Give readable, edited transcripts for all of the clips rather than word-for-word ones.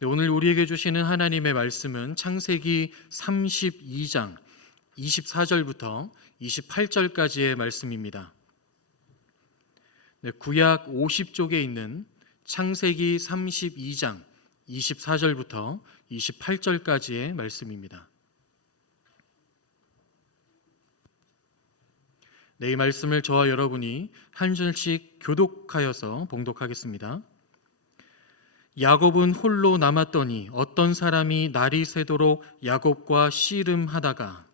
네, 오늘 우리에게 주시는 하나님의 말씀은 창세기 32장 24절부터 28절까지의 말씀입니다. 네, 구약 50쪽에 있는 창세기 32장 24절부터 28절까지의 말씀입니다. 네, 이 말씀을 저와 여러분이 한 절씩 교독하여서 봉독하겠습니다. 야곱은 홀로 남았더니 어떤 사람이 날이 새도록 야곱과 씨름하다가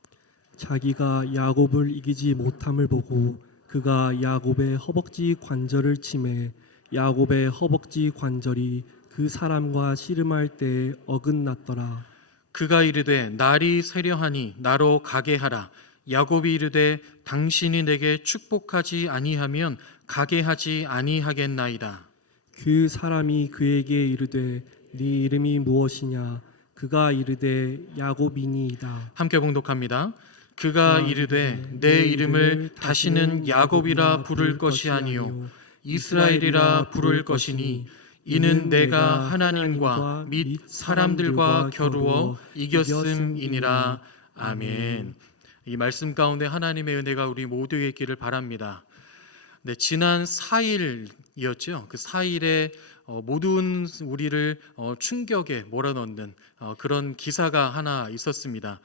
자기가 야곱을 이기지 못함을 보고 그가 야곱의 허벅지 관절을 치매 야곱의 허벅지 관절이 그 사람과 씨름할 때에 어긋났더라. 그가 이르되 날이 새려하니 나로 가게 하라. 야곱이 이르되 당신이 내게 축복하지 아니하면 가게 하지 아니하겠나이다. 그 사람이 그에게 이르되 네 이름이 무엇이냐? 그가 이르되 야곱이니이다. 함께 봉독합니다. 그가 이르되 내 이름을 다시는 야곱이라 부를 것이 아니요 이스라엘이라 부를 것이니 이는 내가 하나님과 및 사람들과 겨루어 이겼음이니라. 아멘. 이 말씀 가운데 하나님의 은혜가 우리 모두에게 있기를 바랍니다. 네, 지난 4일이었죠. 그 4일에 모든 우리를 충격에 몰아넣는 그런 기사가 하나 있었습니다.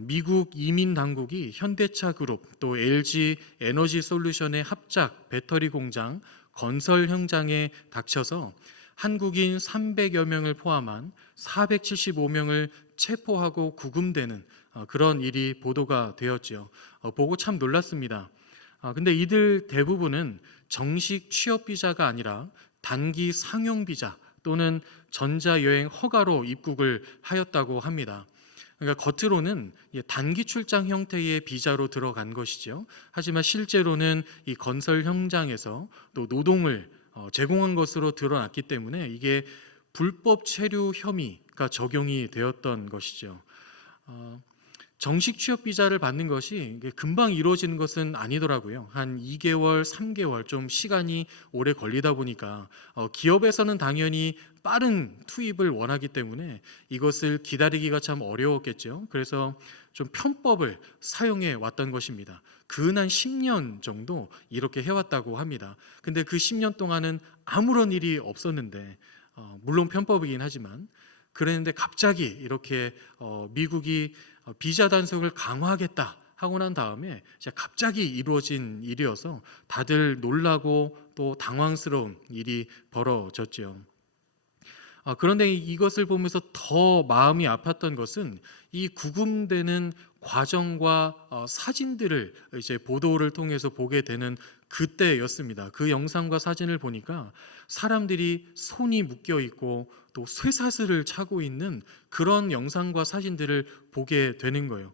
미국 이민 당국이 현대차 그룹 또 LG 에너지 솔루션의 합작 배터리 공장 건설 현장에 닥쳐서 한국인 300여 명을 포함한 475명을 체포하고 구금되는 그런 일이 보도가 되었죠. 보고 참 놀랐습니다. 근데 이들 대부분은 정식 취업 비자가 아니라 단기 상용 비자 또는 전자여행 허가로 입국을 하였다고 합니다. 그러니까 겉으로는 단기 출장 형태의 비자로 들어간 것이죠. 하지만 실제로는 이 건설 현장에서 또 노동을 제공한 것으로 드러났기 때문에 이게 불법 체류 혐의가 적용이 되었던 것이죠. 정식 취업 비자를 받는 것이 금방 이루어지는 것은 아니더라고요. 한 2개월, 3개월 좀 시간이 오래 걸리다 보니까 기업에서는 당연히 빠른 투입을 원하기 때문에 이것을 기다리기가 참 어려웠겠죠. 그래서 좀 편법을 사용해 왔던 것입니다. 근 한 10년 정도 이렇게 해왔다고 합니다. 근데 그 10년 동안은 아무런 일이 없었는데 물론 편법이긴 하지만 그랬는데 갑자기 이렇게 미국이 비자 단속을 강화하겠다 하고 난 다음에 갑자기 이루어진 일이어서 다들 놀라고 또 당황스러운 일이 벌어졌죠. 그런데 이것을 보면서 더 마음이 아팠던 것은 이 구금되는 과정과 사진들을 이제 보도를 통해서 보게 되는 그때였습니다. 그 영상과 사진을 보니까 사람들이 손이 묶여 있고 또 쇠사슬을 차고 있는 그런 영상과 사진들을 보게 되는 거예요.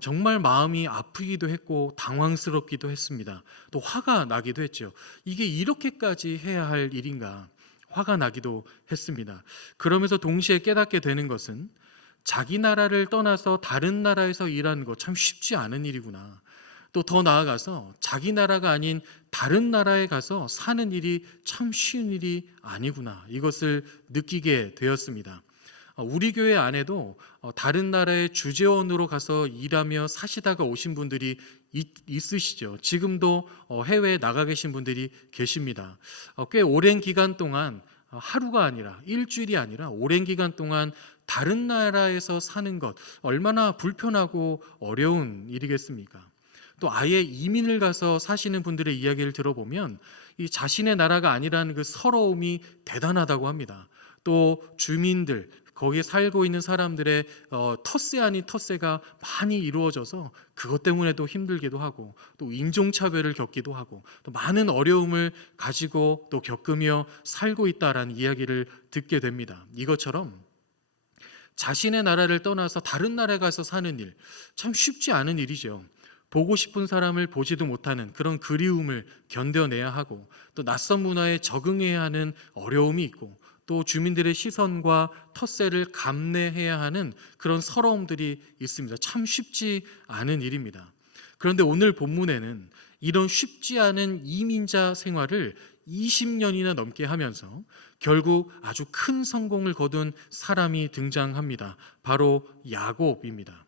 정말 마음이 아프기도 했고 당황스럽기도 했습니다. 또 화가 나기도 했죠. 이게 이렇게까지 해야 할 일인가? 화가 나기도 했습니다. 그러면서 동시에 깨닫게 되는 것은 자기 나라를 떠나서 다른 나라에서 일하는 거 참 쉽지 않은 일이구나. 또 더 나아가서 자기 나라가 아닌 다른 나라에 가서 사는 일이 참 쉬운 일이 아니구나. 이것을 느끼게 되었습니다. 우리 교회 안에도 다른 나라의 주재원으로 가서 일하며 사시다가 오신 분들이 있으시죠. 지금도 해외에 나가 계신 분들이 계십니다. 꽤 오랜 기간 동안 하루가 아니라 일주일이 아니라 오랜 기간 동안 다른 나라에서 사는 것 얼마나 불편하고 어려운 일이겠습니까? 또 아예 이민을 가서 사시는 분들의 이야기를 들어보면 이 자신의 나라가 아니라는 그 서러움이 대단하다고 합니다. 또 주민들 거기에 살고 있는 사람들의 텃세 아닌 텃세가 많이 이루어져서 그것 때문에도 힘들기도 하고 또 인종차별을 겪기도 하고 또 많은 어려움을 가지고 또 겪으며 살고 있다라는 이야기를 듣게 됩니다. 이것처럼 자신의 나라를 떠나서 다른 나라에 가서 사는 일 참 쉽지 않은 일이죠. 보고 싶은 사람을 보지도 못하는 그런 그리움을 견뎌내야 하고 또 낯선 문화에 적응해야 하는 어려움이 있고 또 주민들의 시선과 텃세를 감내해야 하는 그런 서러움들이 있습니다. 참 쉽지 않은 일입니다. 그런데 오늘 본문에는 이런 쉽지 않은 이민자 생활을 20년이나 넘게 하면서 결국 아주 큰 성공을 거둔 사람이 등장합니다. 바로 야곱입니다.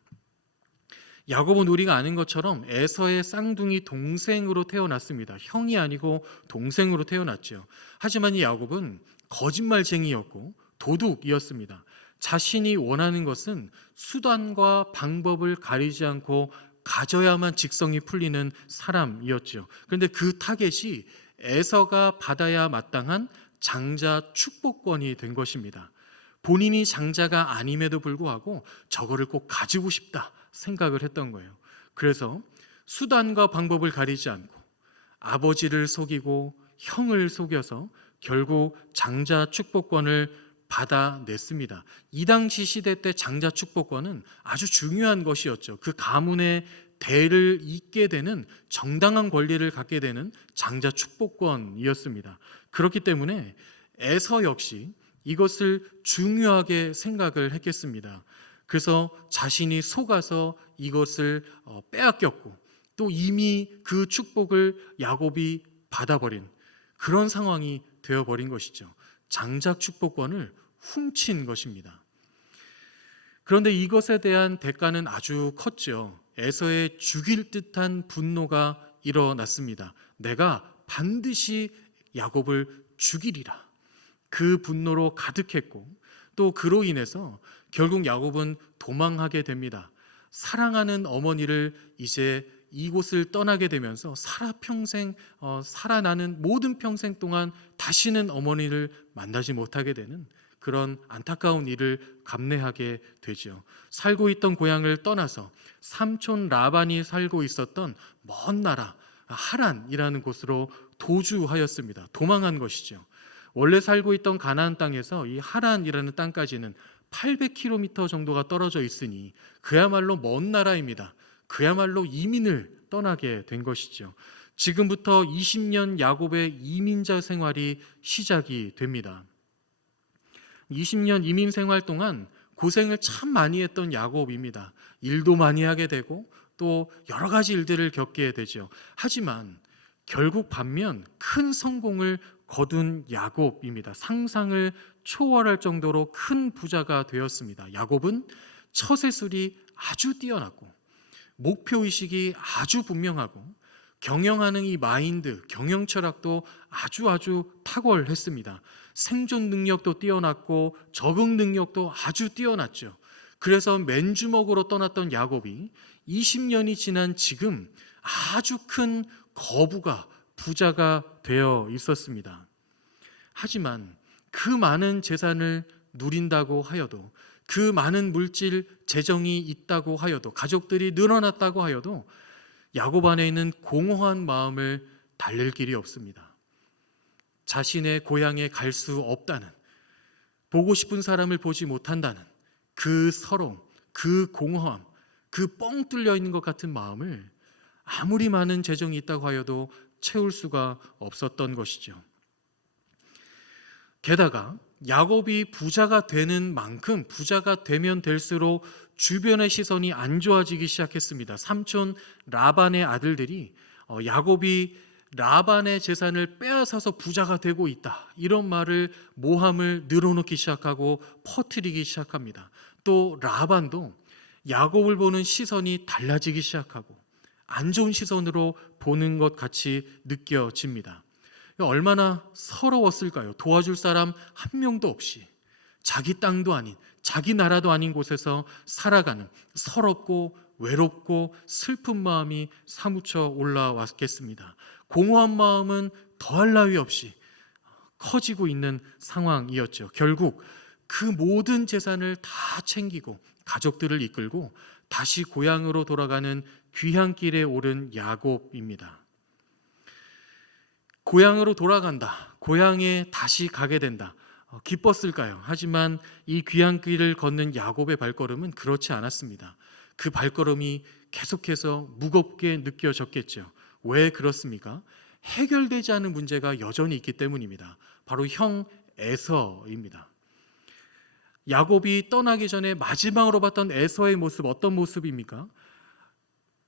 야곱은 우리가 아는 것처럼 에서의 쌍둥이 동생으로 태어났습니다. 형이 아니고 동생으로 태어났죠. 하지만 이 야곱은 거짓말쟁이였고 도둑이었습니다. 자신이 원하는 것은 수단과 방법을 가리지 않고 가져야만 직성이 풀리는 사람이었죠. 그런데 그 타겟이 에서가 받아야 마땅한 장자 축복권이 된 것입니다. 본인이 장자가 아님에도 불구하고 저거를 꼭 가지고 싶다 생각을 했던 거예요. 그래서 수단과 방법을 가리지 않고 아버지를 속이고 형을 속여서 결국 장자 축복권을 받아냈습니다. 이 당시 시대 때 장자 축복권은 아주 중요한 것이었죠. 그 가문의 대를 잇게 되는 정당한 권리를 갖게 되는 장자 축복권이었습니다. 그렇기 때문에 에서 역시 이것을 중요하게 생각을 했겠습니다. 그래서 자신이 속아서 이것을 빼앗겼고 또 이미 그 축복을 야곱이 받아버린 그런 상황이 되어버린 것이죠. 장자 축복권을 훔친 것입니다. 그런데 이것에 대한 대가는 아주 컸죠. 에서의 죽일 듯한 분노가 일어났습니다. 내가 반드시 야곱을 죽이리라. 그 분노로 가득했고 또 그로 인해서 결국 야곱은 도망하게 됩니다. 사랑하는 어머니를 이제 이곳을 떠나게 되면서 살아나는 모든 평생 동안 다시는 어머니를 만나지 못하게 되는 그런 안타까운 일을 감내하게 되죠. 살고 있던 고향을 떠나서 삼촌 라반이 살고 있었던 먼 나라 하란이라는 곳으로 도주하였습니다. 도망한 것이죠. 원래 살고 있던 가나안 땅에서 이 하란이라는 땅까지는 800km 정도가 떨어져 있으니 그야말로 먼 나라입니다. 그야말로 이민을 떠나게 된 것이죠. 지금부터 20년 야곱의 이민자 생활이 시작이 됩니다. 20년 이민 생활 동안 고생을 참 많이 했던 야곱입니다. 일도 많이 하게 되고 또 여러 가지 일들을 겪게 되죠. 하지만 결국 반면 큰 성공을 거둔 야곱입니다. 상상을 초월할 정도로 큰 부자가 되었습니다. 야곱은 처세술이 아주 뛰어났고 목표의식이 아주 분명하고 경영하는 이 마인드, 경영 철학도 아주 탁월했습니다. 생존 능력도 뛰어났고 적응 능력도 아주 뛰어났죠. 그래서 맨주먹으로 떠났던 야곱이 20년이 지난 지금 아주 큰 거부가 부자가 되어 있었습니다. 하지만 그 많은 재산을 누린다고 하여도 그 많은 물질 재정이 있다고 하여도 가족들이 늘어났다고 하여도 야곱 안에 있는 공허한 마음을 달랠 길이 없습니다. 자신의 고향에 갈 수 없다는, 보고 싶은 사람을 보지 못한다는 그 서러움, 그 공허함, 그 뻥 뚫려 있는 것 같은 마음을 아무리 많은 재정이 있다고 하여도 채울 수가 없었던 것이죠. 게다가 야곱이 부자가 되는 만큼 부자가 되면 될수록 주변의 시선이 안 좋아지기 시작했습니다. 삼촌 라반의 아들들이 야곱이 라반의 재산을 빼앗아서 부자가 되고 있다, 이런 말을 모함을 늘어놓기 시작하고 퍼뜨리기 시작합니다. 또 라반도 야곱을 보는 시선이 달라지기 시작하고 안 좋은 시선으로 보는 것 같이 느껴집니다. 얼마나 서러웠을까요? 도와줄 사람 한 명도 없이 자기 땅도 아닌, 자기 나라도 아닌 곳에서 살아가는 서럽고 외롭고 슬픈 마음이 사무쳐 올라왔겠습니다. 공허한 마음은 더할 나위 없이 커지고 있는 상황이었죠. 결국 그 모든 재산을 다 챙기고 가족들을 이끌고 다시 고향으로 돌아가는 귀향길에 오른 야곱입니다. 고향으로 돌아간다, 고향에 다시 가게 된다, 기뻤을까요? 하지만 이 귀향길을 걷는 야곱의 발걸음은 그렇지 않았습니다. 그 발걸음이 계속해서 무겁게 느껴졌겠죠. 왜 그렇습니까? 해결되지 않은 문제가 여전히 있기 때문입니다. 바로 형 에서입니다. 야곱이 떠나기 전에 마지막으로 봤던 에서의 모습, 어떤 모습입니까?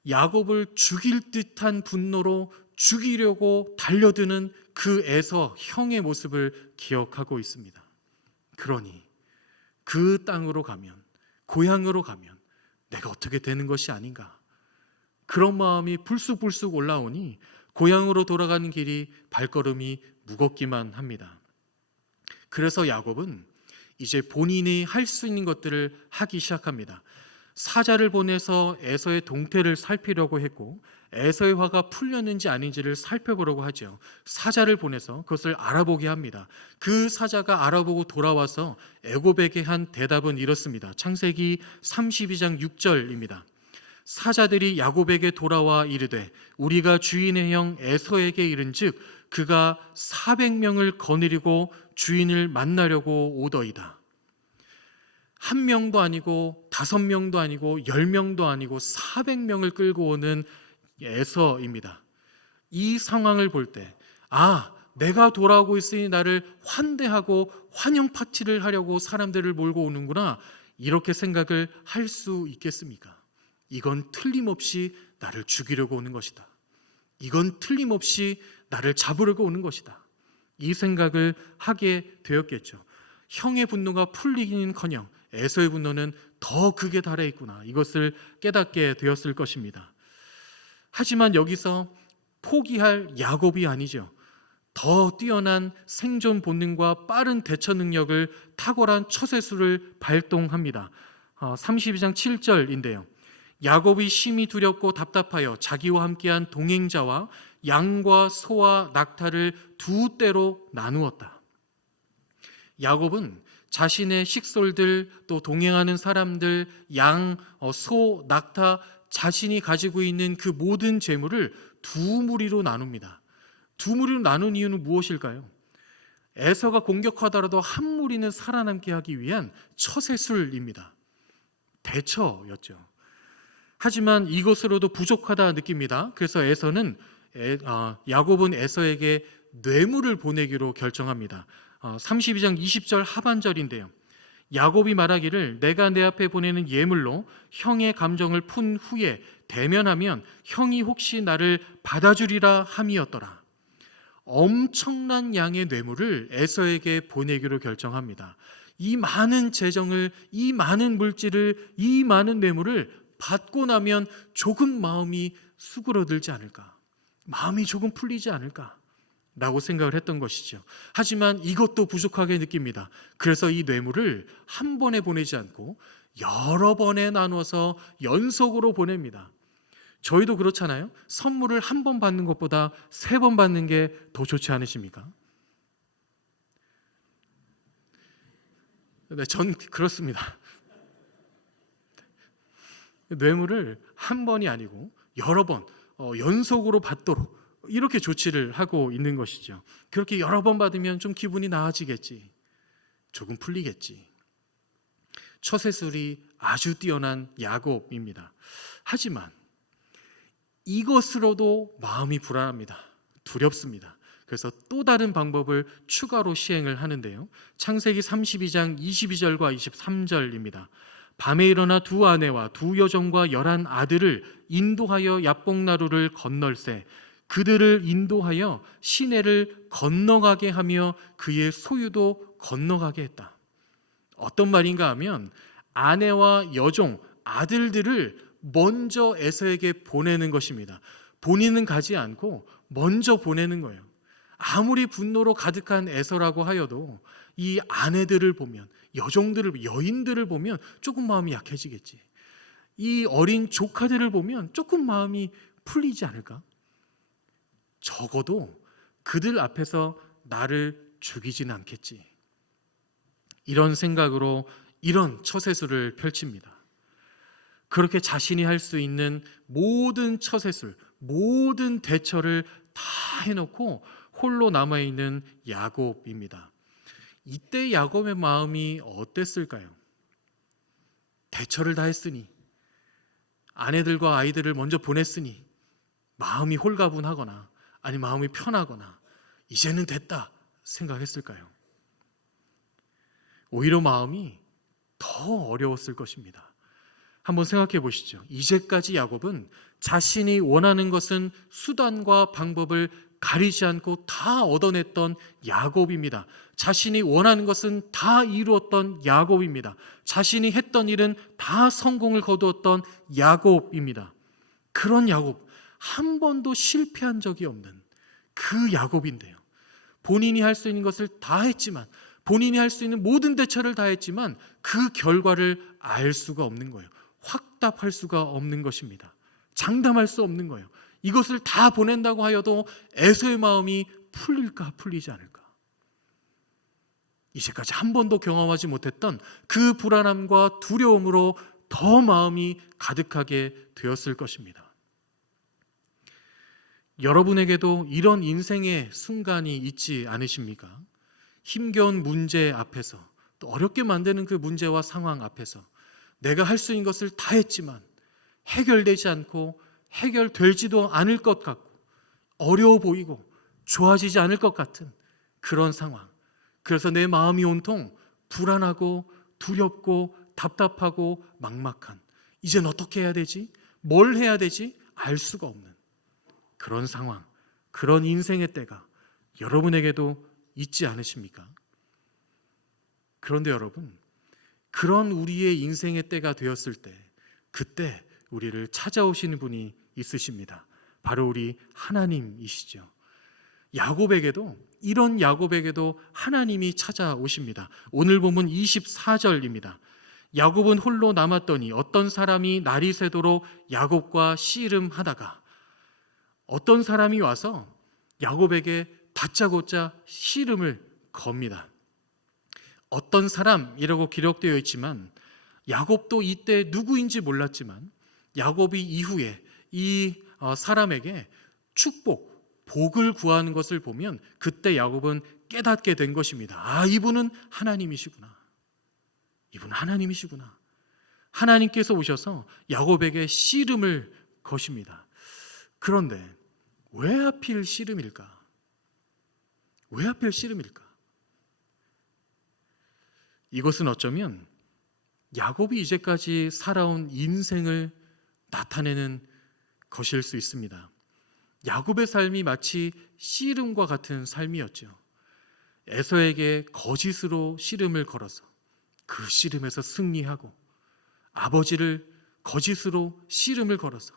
야곱을 죽일 듯한 분노로 죽이려고 달려드는 그 에서 형의 모습을 기억하고 있습니다. 그러니 그 땅으로 가면, 고향으로 가면 내가 어떻게 되는 것이 아닌가, 그런 마음이 불쑥불쑥 올라오니 고향으로 돌아가는 길이 발걸음이 무겁기만 합니다. 그래서 야곱은 이제 본인이 할 수 있는 것들을 하기 시작합니다. 사자를 보내서 에서의 동태를 살피려고 했고, 에서의 화가 풀렸는지 아닌지를 살펴보려고 하죠. 사자를 보내서 그것을 알아보게 합니다. 그 사자가 알아보고 돌아와서 애굽에게 한 대답은 이렇습니다. 창세기 32장 6절입니다. 사자들이 야곱에게 돌아와 이르되 우리가 주인의 형 에서에게 이른즉 그가 400명을 거느리고 주인을 만나려고 오더이다. 1명도 아니고 5명도 아니고 10명도 아니고 400명을 끌고 오는 에서입니다. 이 상황을 볼 때, 내가 돌아오고 있으니 나를 환대하고 환영 파티를 하려고 사람들을 몰고 오는구나, 이렇게 생각을 할 수 있겠습니까? 이건 틀림없이 나를 죽이려고 오는 것이다. 이건 틀림없이 나를 잡으려고 오는 것이다. 이 생각을 하게 되었겠죠. 형의 분노가 풀리기는커녕 에서의 분노는 더 극에 달해 있구나, 이것을 깨닫게 되었을 것입니다. 하지만 여기서 포기할 야곱이 아니죠. 더 뛰어난 생존 본능과 빠른 대처 능력을 탁월한 처세술을 발동합니다. 32장 7절인데요. 야곱이 심히 두렵고 답답하여 자기와 함께한 동행자와 양과 소와 낙타를 두 떼로 나누었다. 야곱은 자신의 식솔들, 또 동행하는 사람들, 양, 소, 낙타, 자신이 가지고 있는 그 모든 재물을 두 무리로 나눕니다. 두 무리로 나눈 이유는 무엇일까요? 에서가 공격하더라도 한 무리는 살아남게 하기 위한 처세술입니다. 대처였죠. 하지만 이것으로도 부족하다 느낍니다. 그래서 야곱은 에서에게 뇌물을 보내기로 결정합니다. 32장 20절 하반절인데요. 야곱이 말하기를 내가 내 앞에 보내는 예물로 형의 감정을 푼 후에 대면하면 형이 혹시 나를 받아주리라 함이었더라. 엄청난 양의 뇌물을 에서에게 보내기로 결정합니다. 이 많은 재정을, 이 많은 물질을, 이 많은 뇌물을 받고 나면 조금 마음이 수그러들지 않을까, 마음이 조금 풀리지 않을까 라고 생각을 했던 것이죠. 하지만 이것도 부족하게 느낍니다. 그래서 이 뇌물을 한 번에 보내지 않고 여러 번에 나눠서 연속으로 보냅니다. 저희도 그렇잖아요. 선물을 한 번 받는 것보다 3번 받는 게 더 좋지 않으십니까? 네, 전 그렇습니다. 뇌물을 한 번이 아니고 여러 번 연속으로 받도록 이렇게 조치를 하고 있는 것이죠. 그렇게 여러 번 받으면 좀 기분이 나아지겠지, 조금 풀리겠지. 처세술이 아주 뛰어난 야곱입니다. 하지만 이것으로도 마음이 불안합니다. 두렵습니다. 그래서 또 다른 방법을 추가로 시행을 하는데요. 창세기 32장 22절과 23절입니다. 밤에 일어나 2 아내와 2 여종과 11 아들을 인도하여 야복나루를 건널세 그들을 인도하여 시내를 건너가게 하며 그의 소유도 건너가게 했다. 어떤 말인가 하면 아내와 여종, 아들들을 먼저 에서에게 보내는 것입니다. 본인은 가지 않고 먼저 보내는 거예요. 아무리 분노로 가득한 에서라고 하여도 이 아내들을 보면, 여종들을, 여인들을 보면 조금 마음이 약해지겠지. 이 어린 조카들을 보면 조금 마음이 풀리지 않을까? 적어도 그들 앞에서 나를 죽이진 않겠지. 이런 생각으로 이런 처세술을 펼칩니다. 그렇게 자신이 할 수 있는 모든 처세술, 모든 대처를 다 해놓고 홀로 남아있는 야곱입니다. 이때 야곱의 마음이 어땠을까요? 대처를 다 했으니, 아내들과 아이들을 먼저 보냈으니 마음이 홀가분하거나 아니 마음이 편하거나 이제는 됐다 생각했을까요? 오히려 마음이 더 어려웠을 것입니다. 한번 생각해 보시죠. 이제까지 야곱은 자신이 원하는 것은 수단과 방법을 가리지 않고 다 얻어냈던 야곱입니다. 자신이 원하는 것은 다 이루었던 야곱입니다. 자신이 했던 일은 다 성공을 거두었던 야곱입니다. 그런 야곱, 한 번도 실패한 적이 없는 그 야곱인데요. 본인이 할 수 있는 것을 다 했지만, 본인이 할 수 있는 모든 대처를 다 했지만 그 결과를 알 수가 없는 거예요. 확답할 수가 없는 것입니다. 장담할 수 없는 거예요. 이것을 다 보낸다고 하여도 에서의 마음이 풀릴까 풀리지 않을까. 이제까지 한 번도 경험하지 못했던 그 불안함과 두려움으로 더 마음이 가득하게 되었을 것입니다. 여러분에게도 이런 인생의 순간이 있지 않으십니까? 힘겨운 문제 앞에서, 또 어렵게 만드는 그 문제와 상황 앞에서 내가 할 수 있는 것을 다 했지만 해결되지 않고 해결되지도 않을 것 같고 어려워 보이고 좋아지지 않을 것 같은 그런 상황. 그래서 내 마음이 온통 불안하고 두렵고 답답하고 막막한, 이젠 어떻게 해야 되지? 뭘 해야 되지? 알 수가 없는 그런 상황, 그런 인생의 때가 여러분에게도 있지 않으십니까? 그런데 여러분, 그런 우리의 인생의 때가 되었을 때, 그때 우리를 찾아오시는 분이 있으십니다. 바로 우리 하나님이시죠. 야곱에게도, 이런 야곱에게도 하나님이 찾아오십니다. 오늘 본문 24절입니다. 야곱은 홀로 남았더니 어떤 사람이 날이 새도록 야곱과 씨름하다가, 어떤 사람이 와서 야곱에게 다짜고짜 씨름을 겁니다. 어떤 사람이라고 기록되어 있지만 야곱도 이때 누구인지 몰랐지만 야곱이 이후에 이 사람에게 축복, 복을 구하는 것을 보면 그때 야곱은 깨닫게 된 것입니다. 아, 이분은 하나님이시구나. 이분은 하나님이시구나. 하나님께서 오셔서 야곱에게 씨름을 거십니다. 그런데 왜 하필 씨름일까? 왜 하필 씨름일까? 이것은 어쩌면 야곱이 이제까지 살아온 인생을 나타내는 것일 수 있습니다. 야곱의 삶이 마치 씨름과 같은 삶이었죠. 에서에게 거짓으로 씨름을 걸어서 그 씨름에서 승리하고, 아버지를 거짓으로 씨름을 걸어서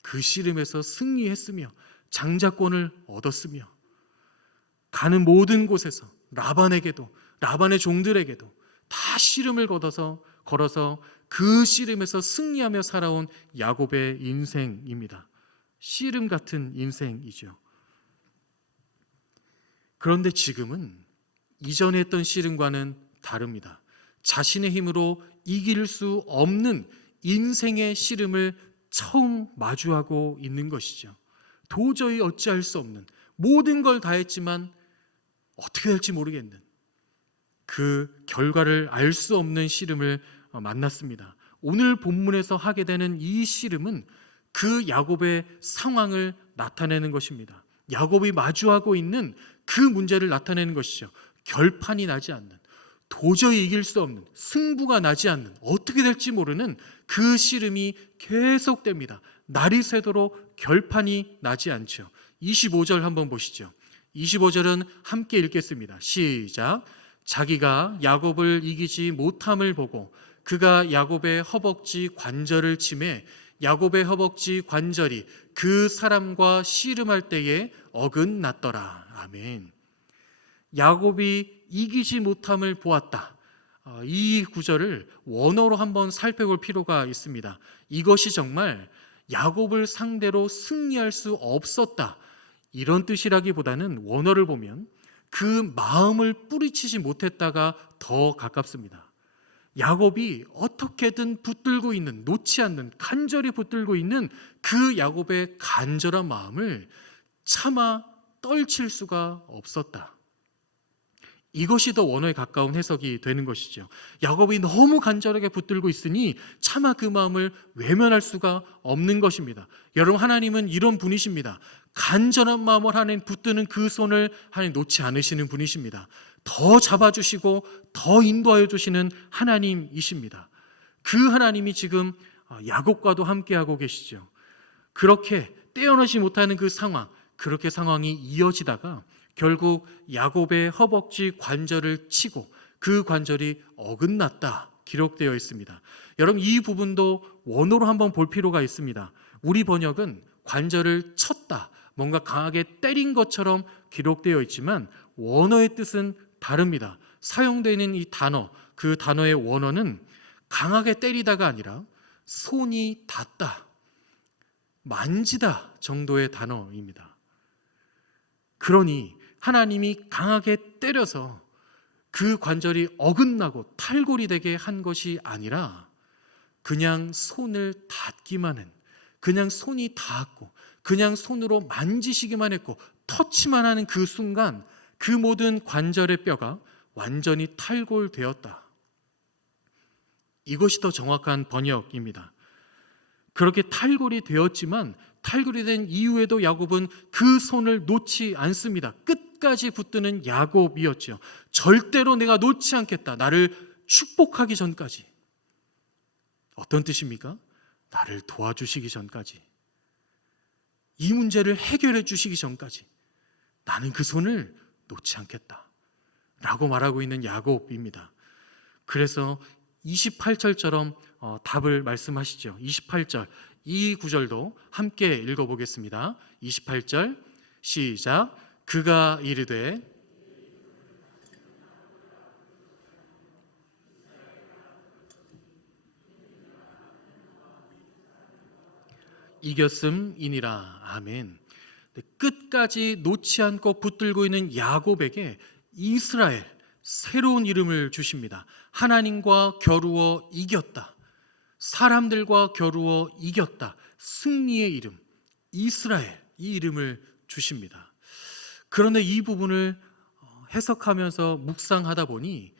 그 씨름에서 승리했으며 장자권을 얻었으며, 가는 모든 곳에서 라반에게도, 라반의 종들에게도 다 씨름을 걸어서 그 씨름에서 승리하며 살아온 야곱의 인생입니다. 씨름 같은 인생이죠. 그런데 지금은 이전에 했던 씨름과는 다릅니다. 자신의 힘으로 이길 수 없는 인생의 씨름을 처음 마주하고 있는 것이죠. 도저히 어찌할 수 없는, 모든 걸 다 했지만 어떻게 될지 모르겠는 그 결과를 알 수 없는 씨름을 만났습니다. 오늘 본문에서 하게 되는 이 씨름은 그 야곱의 상황을 나타내는 것입니다. 야곱이 마주하고 있는 그 문제를 나타내는 것이죠. 결판이 나지 않는, 도저히 이길 수 없는, 승부가 나지 않는, 어떻게 될지 모르는 그 씨름이 계속됩니다. 날이 새도록 결판이 나지 않죠. 25절 한번 보시죠. 25절은 함께 읽겠습니다. 시작. 자기가 야곱을 이기지 못함을 보고 그가 야곱의 허벅지 관절을 치매 야곱의 허벅지 관절이 그 사람과 씨름할 때에 어긋났더라. 아멘. 야곱이 이기지 못함을 보았다. 이 구절을 원어로 한번 살펴볼 필요가 있습니다. 이것이 정말 야곱을 상대로 승리할 수 없었다, 이런 뜻이라기보다는 원어를 보면 그 마음을 뿌리치지 못했다가 더 가깝습니다. 야곱이 어떻게든 붙들고 있는, 놓지 않는, 간절히 붙들고 있는 그 야곱의 간절한 마음을 차마 떨칠 수가 없었다. 이것이 더 원어에 가까운 해석이 되는 것이죠. 야곱이 너무 간절하게 붙들고 있으니 차마 그 마음을 외면할 수가 없는 것입니다. 여러분, 하나님은 이런 분이십니다. 간절한 마음을 하나님 붙드는 그 손을 하나님 놓지 않으시는 분이십니다. 더 잡아주시고 더 인도하여 주시는 하나님이십니다. 그 하나님이 지금 야곱과도 함께하고 계시죠. 그렇게 떼어놓지 못하는 그 상황, 그렇게 상황이 이어지다가 결국 야곱의 허벅지 관절을 치고 그 관절이 어긋났다 기록되어 있습니다. 여러분, 이 부분도 원어로 한번 볼 필요가 있습니다. 우리 번역은 관절을 쳤다, 뭔가 강하게 때린 것처럼 기록되어 있지만 원어의 뜻은 다릅니다. 사용되는 이 단어, 그 단어의 원어는 강하게 때리다가 아니라 손이 닿다, 만지다 정도의 단어입니다. 그러니 하나님이 강하게 때려서 그 관절이 어긋나고 탈골이 되게 한 것이 아니라 그냥 손을 닿기만 한, 그냥 손이 닿았고 그냥 손으로 만지시기만 했고 터치만 하는 그 순간 그 모든 관절의 뼈가 완전히 탈골되었다. 이것이 더 정확한 번역입니다. 그렇게 탈골이 되었지만 탈골이 된 이후에도 야곱은 그 손을 놓지 않습니다. 끝까지 붙드는 야곱이었죠. 절대로 내가 놓지 않겠다. 나를 축복하기 전까지. 어떤 뜻입니까? 나를 도와주시기 전까지. 이 문제를 해결해 주시기 전까지 나는 그 손을 놓지 않겠다 라고 말하고 있는 야곱입니다. 그래서 28절처럼 답을 말씀하시죠. 28절, 이 구절도 함께 읽어보겠습니다. 28절 시작. 그가 이르되 이겼음이니라. 아멘. 끝까지 놓지 않고 붙들고 있는 야곱에게 이스라엘, 새로운 이름을 주십니다. 하나님과 겨루어 이겼다, 사람들과 겨루어 이겼다, 승리의 이름 이스라엘, 이 이름을 주십니다. 그런데 이 부분을 해석하면서 묵상하다 보니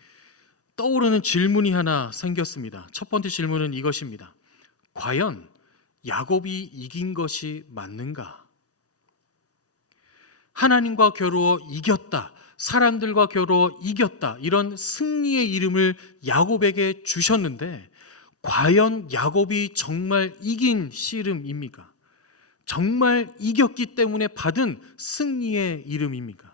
떠오르는 질문이 하나 생겼습니다. 첫 번째 질문은 이것입니다. 과연 야곱이 이긴 것이 맞는가? 하나님과 겨루어 이겼다, 사람들과 겨루어 이겼다, 이런 승리의 이름을 야곱에게 주셨는데 과연 야곱이 정말 이긴 씨름입니까? 정말 이겼기 때문에 받은 승리의 이름입니까?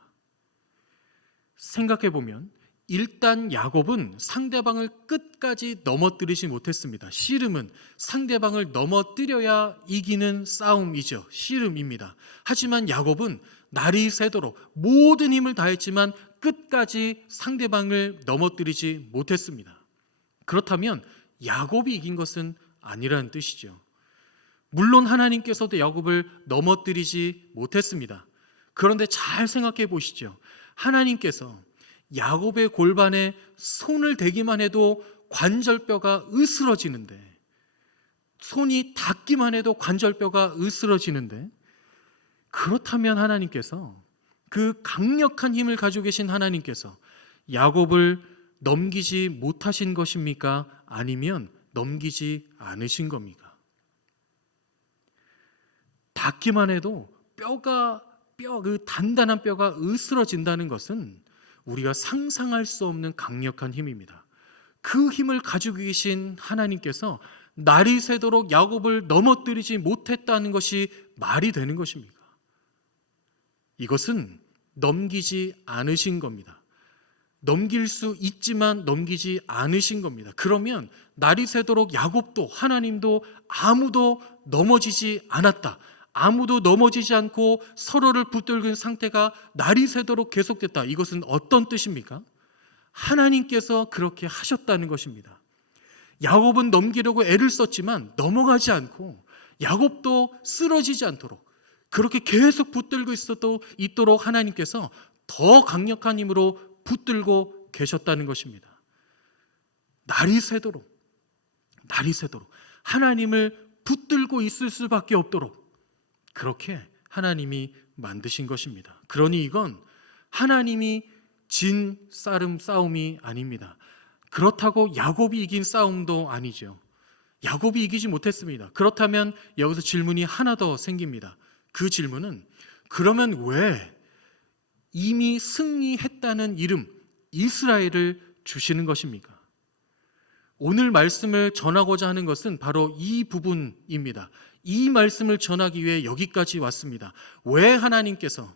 생각해 보면 일단 야곱은 상대방을 끝까지 넘어뜨리지 못했습니다. 씨름은 상대방을 넘어뜨려야 이기는 싸움이죠. 씨름입니다. 하지만 야곱은 날이 새도록 모든 힘을 다했지만 끝까지 상대방을 넘어뜨리지 못했습니다. 그렇다면 야곱이 이긴 것은 아니라는 뜻이죠. 물론 하나님께서도 야곱을 넘어뜨리지 못했습니다. 그런데 잘 생각해 보시죠. 하나님께서 야곱의 골반에 손을 대기만 해도 관절뼈가 으스러지는데, 손이 닿기만 해도 관절뼈가 으스러지는데, 그렇다면 하나님께서, 그 강력한 힘을 가지고 계신 하나님께서 야곱을 넘기지 못하신 것입니까? 아니면 넘기지 않으신 겁니까? 닿기만 해도 그 단단한 뼈가 으스러진다는 것은 우리가 상상할 수 없는 강력한 힘입니다. 그 힘을 가지고 계신 하나님께서 날이 새도록 야곱을 넘어뜨리지 못했다는 것이 말이 되는 것입니까? 이것은 넘기지 않으신 겁니다. 넘길 수 있지만 넘기지 않으신 겁니다. 그러면 날이 새도록 야곱도 하나님도 아무도 넘어지지 않았다, 아무도 넘어지지 않고 서로를 붙들고 상태가 날이 새도록 계속됐다. 이것은 어떤 뜻입니까? 하나님께서 그렇게 하셨다는 것입니다. 야곱은 넘기려고 애를 썼지만 넘어가지 않고 야곱도 쓰러지지 않도록 그렇게 계속 붙들고 있도록 하나님께서 더 강력한 힘으로 붙들고 계셨다는 것입니다. 날이 새도록 하나님을 붙들고 있을 수밖에 없도록 그렇게 하나님이 만드신 것입니다. 그러니 이건 하나님이 진 싸움이 아닙니다. 그렇다고 야곱이 이긴 싸움도 아니죠. 야곱이 이기지 못했습니다. 그렇다면 여기서 질문이 하나 더 생깁니다. 그 질문은, 그러면 왜 이미 승리했다는 이름 이스라엘을 주시는 것입니까? 오늘 말씀을 전하고자 하는 것은 바로 이 부분입니다. 이 말씀을 전하기 위해 여기까지 왔습니다. 왜 하나님께서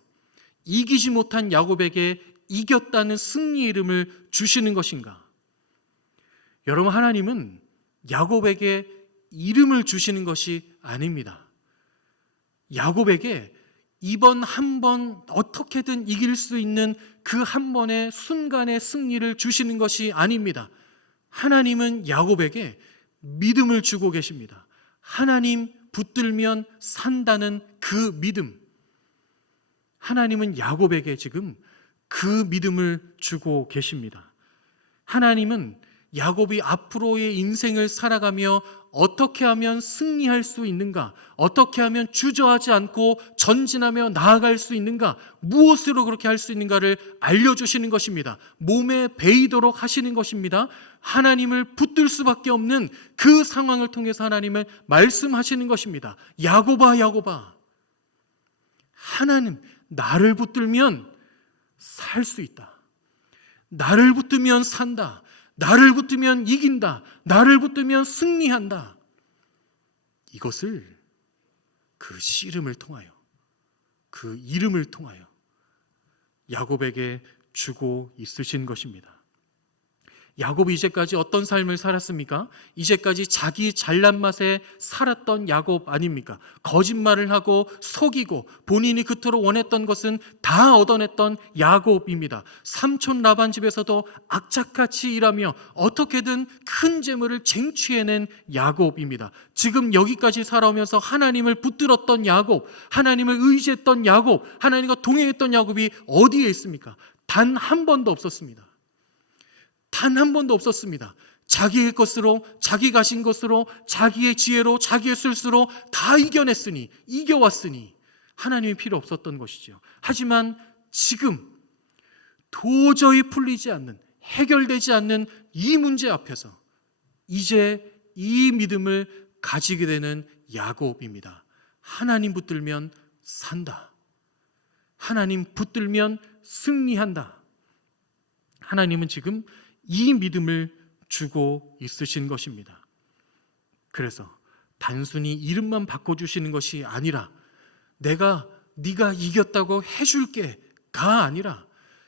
이기지 못한 야곱에게 이겼다는 승리의 이름을 주시는 것인가? 여러분, 하나님은 야곱에게 이름을 주시는 것이 아닙니다. 야곱에게 이번 한 번 어떻게든 이길 수 있는 그 한 번의 순간의 승리를 주시는 것이 아닙니다. 하나님은 야곱에게 믿음을 주고 계십니다. 하나님 붙들면 산다는 그 믿음. 하나님은 야곱에게 지금 그 믿음을 주고 계십니다. 하나님은 야곱이 앞으로의 인생을 살아가며 어떻게 하면 승리할 수 있는가, 어떻게 하면 주저하지 않고 전진하며 나아갈 수 있는가, 무엇으로 그렇게 할 수 있는가를 알려주시는 것입니다. 몸에 배이도록 하시는 것입니다. 하나님을 붙들 수밖에 없는 그 상황을 통해서 하나님은 말씀하시는 것입니다. 야곱아, 야곱아, 하나님 나를 붙들면 살 수 있다. 나를 붙들면 산다. 나를 붙들면 이긴다. 나를 붙들면 승리한다. 이것을 그 씨름을 통하여, 그 이름을 통하여 야곱에게 주고 있으신 것입니다. 야곱이 이제까지 어떤 삶을 살았습니까? 이제까지 자기 잘난 맛에 살았던 야곱 아닙니까? 거짓말을 하고 속이고 본인이 그토록 원했던 것은 다 얻어냈던 야곱입니다. 삼촌 라반 집에서도 악착같이 일하며 어떻게든 큰 재물을 쟁취해낸 야곱입니다. 지금 여기까지 살아오면서 하나님을 붙들었던 야곱, 하나님을 의지했던 야곱, 하나님과 동행했던 야곱이 어디에 있습니까? 단 한 번도 없었습니다. 단 한 번도 없었습니다. 자기의 것으로, 자기 가진 것으로, 자기의 지혜로, 자기의 술수로 다 이겨냈으니, 이겨왔으니 하나님이 필요 없었던 것이죠. 하지만 지금 도저히 풀리지 않는, 해결되지 않는 이 문제 앞에서 이제 이 믿음을 가지게 되는 야곱입니다. 하나님 붙들면 산다. 하나님 붙들면 승리한다. 하나님은 지금 이 믿음을 주고 있으신 것입니다. 그래서 단순히 이름만 바꿔주시는 것이 아니라 내가 네가 이겼다고 해줄게가 아니라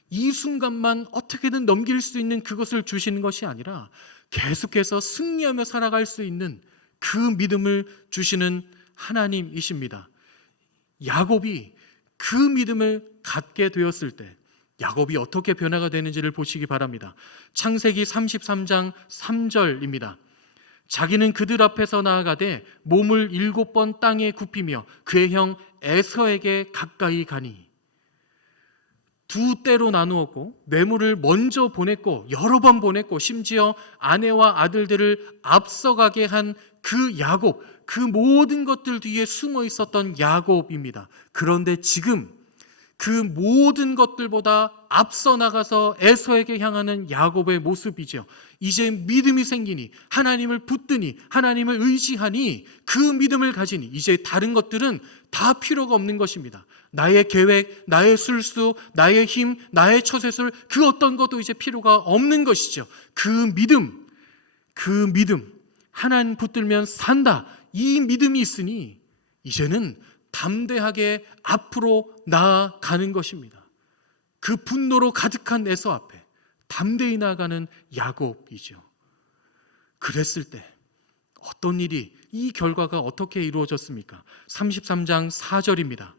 이 순간만 어떻게든 넘길 수 있는 그것을 주시는 것이 아니라 계속해서 승리하며 살아갈 수 있는 그 믿음을 주시는 하나님이십니다. 야곱이 그 믿음을 갖게 되었을 때 야곱이 어떻게 변화가 되는지를 보시기 바랍니다. 창세기 33장 3절입니다. 자기는 그들 앞에서 나아가되 몸을 7번 땅에 굽히며 그의 형 에서에게 가까이 가니, 두 때로 나누었고 뇌물을 먼저 보냈고 여러 번 보냈고 심지어 아내와 아들들을 앞서가게 한 그 야곱, 그 모든 것들 뒤에 숨어 있었던 야곱입니다. 그런데 지금 그 모든 것들보다 앞서 나가서 에서에게 향하는 야곱의 모습이죠. 이제 믿음이 생기니, 하나님을 붙드니, 하나님을 의지하니, 그 믿음을 가지니 이제 다른 것들은 다 필요가 없는 것입니다. 나의 계획, 나의 술수, 나의 힘, 나의 처세술, 그 어떤 것도 이제 필요가 없는 것이죠. 그 믿음, 하나님 붙들면 산다, 이 믿음이 있으니 이제는 담대하게 앞으로 나아가는 것입니다. 그 분노로 가득한 에서 앞에 담대히 나아가는 야곱이죠. 그랬을 때 어떤 일이, 이 결과가 어떻게 이루어졌습니까? 33장 4절입니다.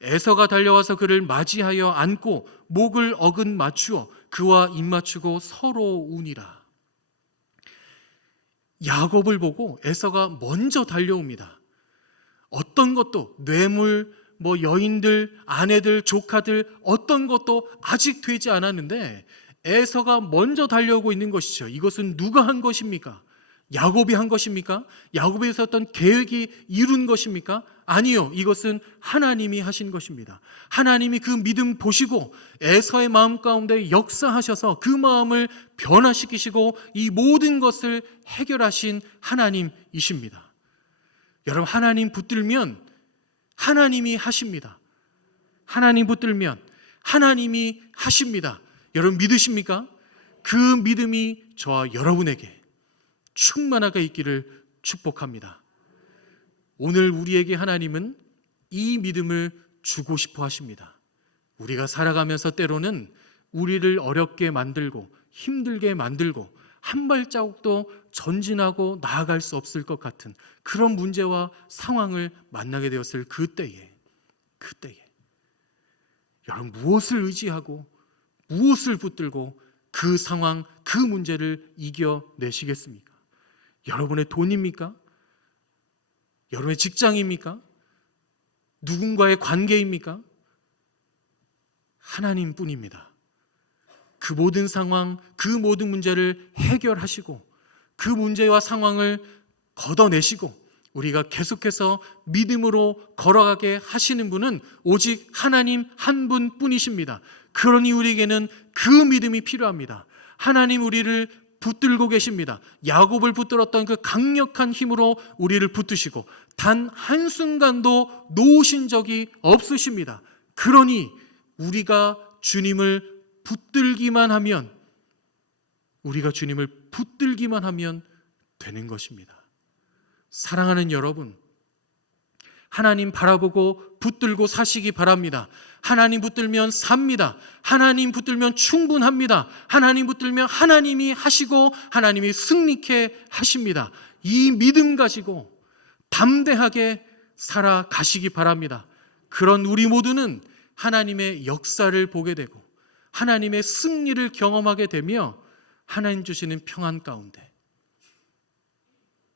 에서가 달려와서 그를 맞이하여 안고 목을 어긋 맞추어 그와 입 맞추고 서로 우니라. 야곱을 보고 에서가 먼저 달려옵니다. 어떤 것도 뇌물, 여인들, 아내들, 조카들 어떤 것도 아직 되지 않았는데 에서가 먼저 달려오고 있는 것이죠. 이것은 누가 한 것입니까? 야곱이 한 것입니까? 야곱이 있었던 계획이 이룬 것입니까? 아니요, 이것은 하나님이 하신 것입니다. 하나님이 그 믿음 보시고 에서의 마음 가운데 역사하셔서 그 마음을 변화시키시고 이 모든 것을 해결하신 하나님이십니다. 여러분, 하나님 붙들면 하나님이 하십니다. 하나님 붙들면 하나님이 하십니다. 여러분 믿으십니까? 그 믿음이 저와 여러분에게 충만하게 있기를 축복합니다. 오늘 우리에게 하나님은 이 믿음을 주고 싶어 하십니다. 우리가 살아가면서 때로는 우리를 어렵게 만들고 힘들게 만들고 한 발자국도 전진하고 나아갈 수 없을 것 같은 그런 문제와 상황을 만나게 되었을 그때에 여러분 무엇을 의지하고 무엇을 붙들고 그 상황, 그 문제를 이겨내시겠습니까? 여러분의 돈입니까? 여러분의 직장입니까? 누군가의 관계입니까? 하나님뿐입니다. 그 모든 상황, 그 모든 문제를 해결하시고 그 문제와 상황을 걷어내시고 우리가 계속해서 믿음으로 걸어가게 하시는 분은 오직 하나님 한 분뿐이십니다. 그러니 우리에게는 그 믿음이 필요합니다. 하나님 우리를 붙들고 계십니다. 야곱을 붙들었던 그 강력한 힘으로 우리를 붙드시고 단 한순간도 놓으신 적이 없으십니다. 그러니 우리가 주님을 붙들기만 하면 되는 것입니다. 사랑하는 여러분, 하나님 바라보고 붙들고 사시기 바랍니다. 하나님 붙들면 삽니다. 하나님 붙들면 충분합니다. 하나님 붙들면 하나님이 하시고 하나님이 승리케 하십니다. 이 믿음 가지고 담대하게 살아가시기 바랍니다. 그런 우리 모두는 하나님의 역사를 보게 되고 하나님의 승리를 경험하게 되며 하나님 주시는 평안 가운데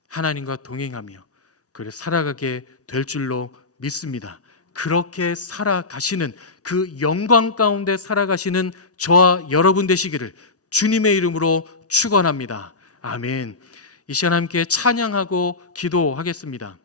하나님과 동행하며 그를 살아가게 될 줄로 믿습니다. 그렇게 살아가시는 그 영광 가운데 살아가시는 저와 여러분 되시기를 주님의 이름으로 축원합니다. 아멘. 이 시간 함께 찬양하고 기도하겠습니다.